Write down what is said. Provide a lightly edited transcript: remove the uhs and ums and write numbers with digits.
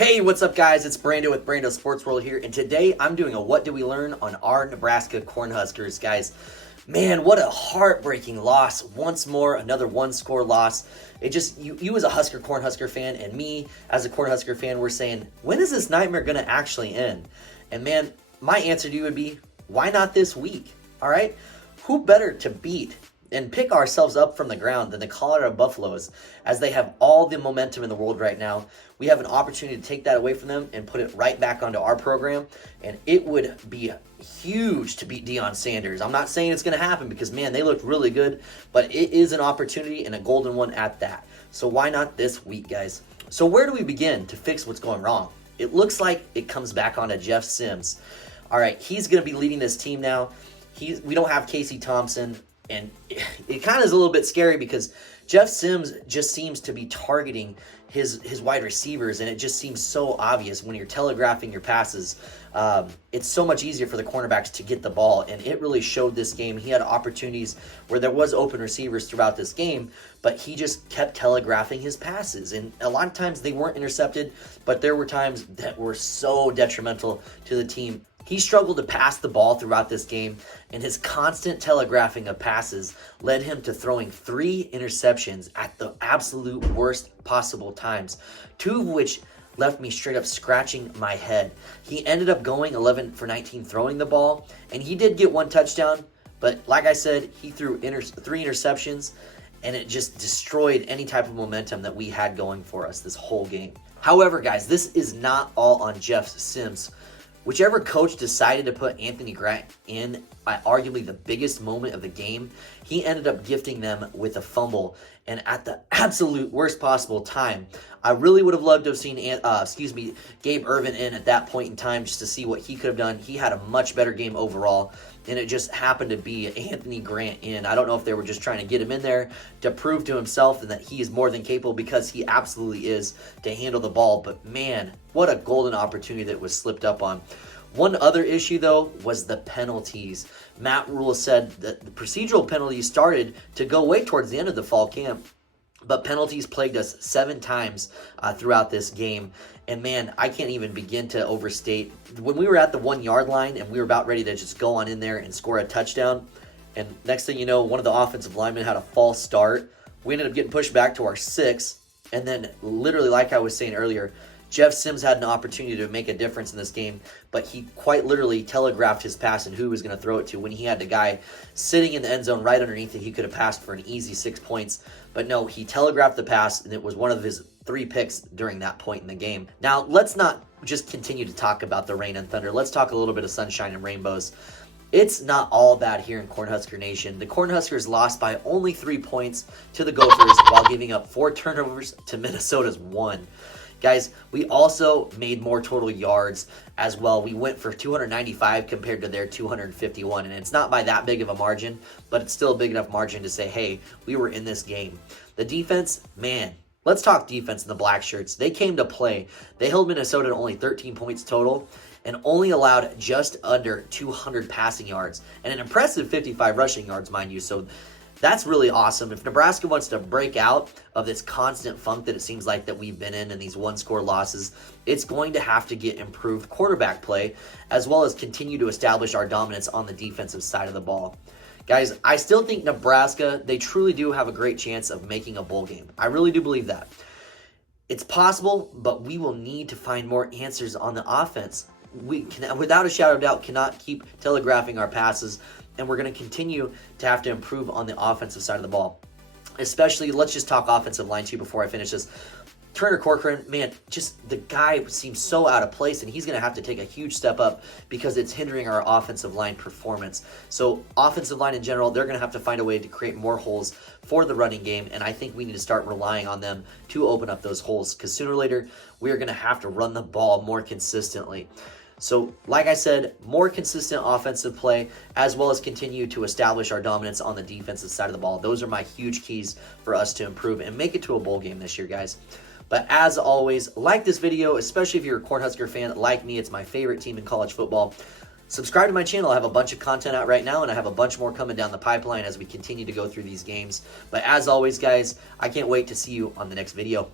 Hey, what's up guys? It's Brando with Brando Sports World here, and today I'm doing a What Did We Learn on our Nebraska Cornhuskers, guys. Man, what a heartbreaking loss. Once more, another one-score loss. It just, you as a Cornhusker fan, and me as a Cornhusker fan, we're saying, when is this nightmare going to actually end? And man, my answer to you would be, why not this week? All right? Who better to beat and pick ourselves up from the ground than the Colorado Buffaloes, as they have all the momentum in the world right now. We have an opportunity to take that away from them and put it right back onto our program, and it would be huge to beat Deion Sanders. I'm not saying it's going to happen because, man, they looked really good, but it is an opportunity and a golden one at that. So why not this week, guys? So where do we begin to fix what's going wrong? It looks like it comes back onto Jeff Sims. All right, he's going to be leading this team now. We don't have Casey Thompson. And it kind of is a little bit scary because Jeff Sims just seems to be targeting his wide receivers, and it just seems so obvious when you're telegraphing your passes. It's so much easier for the cornerbacks to get the ball, and it really showed this game. He had opportunities where there was open receivers throughout this game, but he just kept telegraphing his passes, and a lot of times they weren't intercepted, but there were times that were so detrimental to the team. He struggled to pass the ball throughout this game, and his constant telegraphing of passes led him to throwing 3 interceptions at the absolute worst possible times, 2 of which left me straight up scratching my head. He ended up going 11 for 19 throwing the ball, and he did get 1 touchdown, but like I said, he threw 3 interceptions, and it just destroyed any type of momentum that we had going for us this whole game. However, guys, this is not all on Jeff Sims. Whichever coach decided to put Anthony Grant in at arguably the biggest moment of the game, he ended up gifting them with a fumble, and at the absolute worst possible time. I really would have loved to have seen Gabe Ervin in at that point in time just to see what he could have done. He had a much better game overall, and it just happened to be Anthony Grant in. I don't know if they were just trying to get him in there to prove to himself and that he is more than capable, because he absolutely is, to handle the ball. But man, what a golden opportunity that was slipped up on. One other issue, though, was the penalties. Matt Rule said that the procedural penalties started to go away towards the end of the fall camp, but penalties plagued us 7 times throughout this game. And man, I can't even begin to overstate. When we were at the 1-yard line and we were about ready to just go on in there and score a touchdown, and next thing you know, one of the offensive linemen had a false start. We ended up getting pushed back to our 6, and then literally, like I was saying earlier, Jeff Sims had an opportunity to make a difference in this game, but he quite literally telegraphed his pass and who he was going to throw it to when he had the guy sitting in the end zone right underneath it. He could have passed for an easy 6 points, but no, he telegraphed the pass, and it was one of his 3 picks during that point in the game. Now, let's not just continue to talk about the rain and thunder. Let's talk a little bit of sunshine and rainbows. It's not all bad here in Cornhusker Nation. The Cornhuskers lost by only 3 points to the Gophers while giving up 4 turnovers to Minnesota's 1. Guys, we also made more total yards as well. We went for 295 compared to their 251, and it's not by that big of a margin, but it's still a big enough margin to say, hey, we were in this game. The defense, man, let's talk defense in the black shirts. They came to play. They held Minnesota to only 13 points total and only allowed just under 200 passing yards and an impressive 55 rushing yards, mind you. So that's really awesome. If Nebraska wants to break out of this constant funk that it seems like that we've been in these 1-score losses, it's going to have to get improved quarterback play, as well as continue to establish our dominance on the defensive side of the ball. Guys, I still think Nebraska, they truly do have a great chance of making a bowl game. I really do believe that. It's possible, but we will need to find more answers on the offense. We can, without a shadow of doubt, cannot keep telegraphing our passes, and we're going to continue to have to improve on the offensive side of the ball. Especially, let's just talk offensive line too before I finish this. Turner Corcoran, man, just the guy seems so out of place, and he's going to have to take a huge step up because it's hindering our offensive line performance. So offensive line in general, they're going to have to find a way to create more holes for the running game, and I think we need to start relying on them to open up those holes, because sooner or later, we are going to have to run the ball more consistently. So, like I said, more consistent offensive play, as well as continue to establish our dominance on the defensive side of the ball. Those are my huge keys for us to improve and make it to a bowl game this year, guys. But as always, like this video, especially if you're a Cornhusker fan like me. It's my favorite team in college football. Subscribe to my channel. I have a bunch of content out right now, and I have a bunch more coming down the pipeline as we continue to go through these games. But as always, guys, I can't wait to see you on the next video.